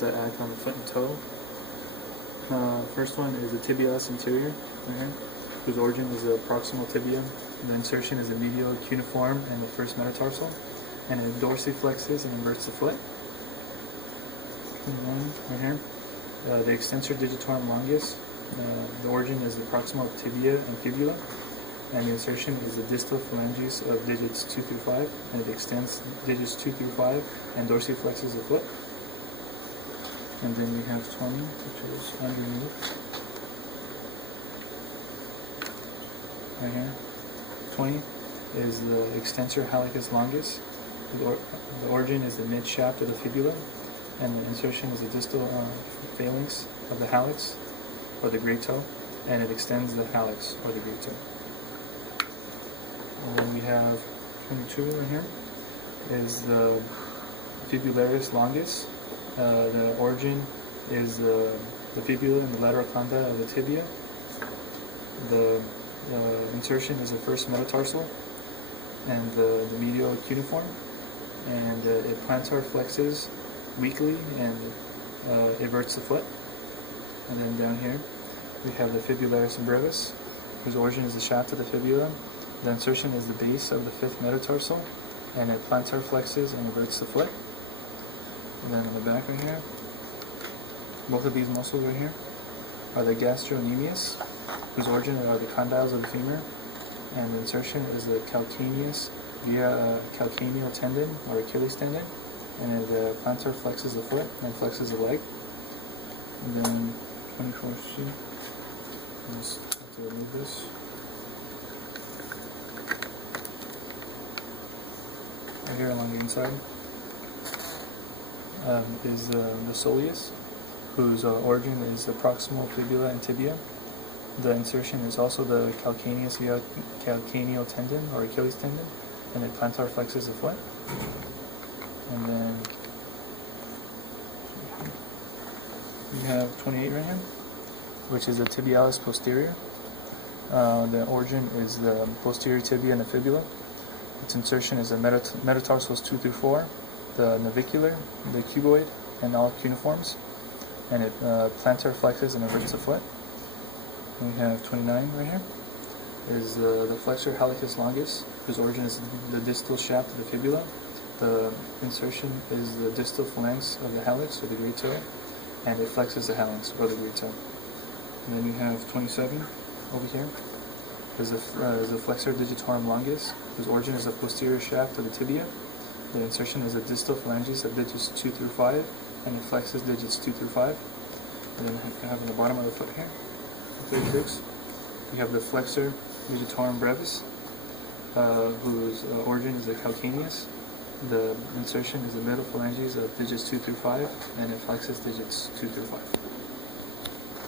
that act on the foot and toe. First one is the tibialis anterior, right here, whose origin is the proximal tibia. The insertion is the medial cuneiform and the first metatarsal, and it dorsiflexes and inverts the foot. Right here, the extensor digitorum longus. The origin is the proximal tibia and fibula, and the insertion is the distal phalanges of digits 2 through 5, and it extends digits 2 through 5 and dorsiflexes the foot. And then we have 20, which is underneath. Right here. 20 is the extensor hallucis longus. The origin is the mid shaft of the fibula, and the insertion is the distal phalanx of the hallux, or the great toe, and it extends the hallux, or the great toe. And then we have 22 right here, is the fibularis longus. The origin is the fibula and the lateral conda of the tibia. The insertion is the first metatarsal and the medial cuneiform, and it plantar flexes weakly and everts the foot. And then down here we have the fibularis brevis, whose origin is the shaft of the fibula. The insertion is the base of the fifth metatarsal, and it plantar flexes and everts the foot. And then on the back right here, both of these muscles right here are the gastrocnemius, whose origin are the condyles of the femur, and the insertion is the calcaneus via a calcaneal tendon or Achilles tendon, and it plantar flexes the foot and flexes the leg. And then 24C, just have to remove this. Right here along the inside is the soleus, whose origin is the proximal fibula and tibia. The insertion is also the calcaneus via calcaneal tendon or Achilles tendon, and it plantar flexes the foot. And then we have 28 right here, which is the tibialis posterior. The origin is the posterior tibia and the fibula. Its insertion is the metatarsals 2 through 4, the navicular, the cuboid, and all cuneiforms, and it plantar flexes and everts the foot. And we have 29 right here, is the flexor hallucis longus, whose origin is the distal shaft of the fibula. The insertion is the distal phalanx of the hallux, or the great toe, and it flexes the hallux, or the great toe. And then you have 27 over here, is the flexor digitorum longus, whose origin is the posterior shaft of the tibia. The insertion is the distal phalanges of digits 2 through 5, and it flexes digits 2 through 5. And then you have on the bottom of the foot here, 36, we have the flexor digitorum brevis, whose origin is the calcaneus. The insertion is the middle phalanges of digits 2 through 5, and it flexes digits 2 through 5.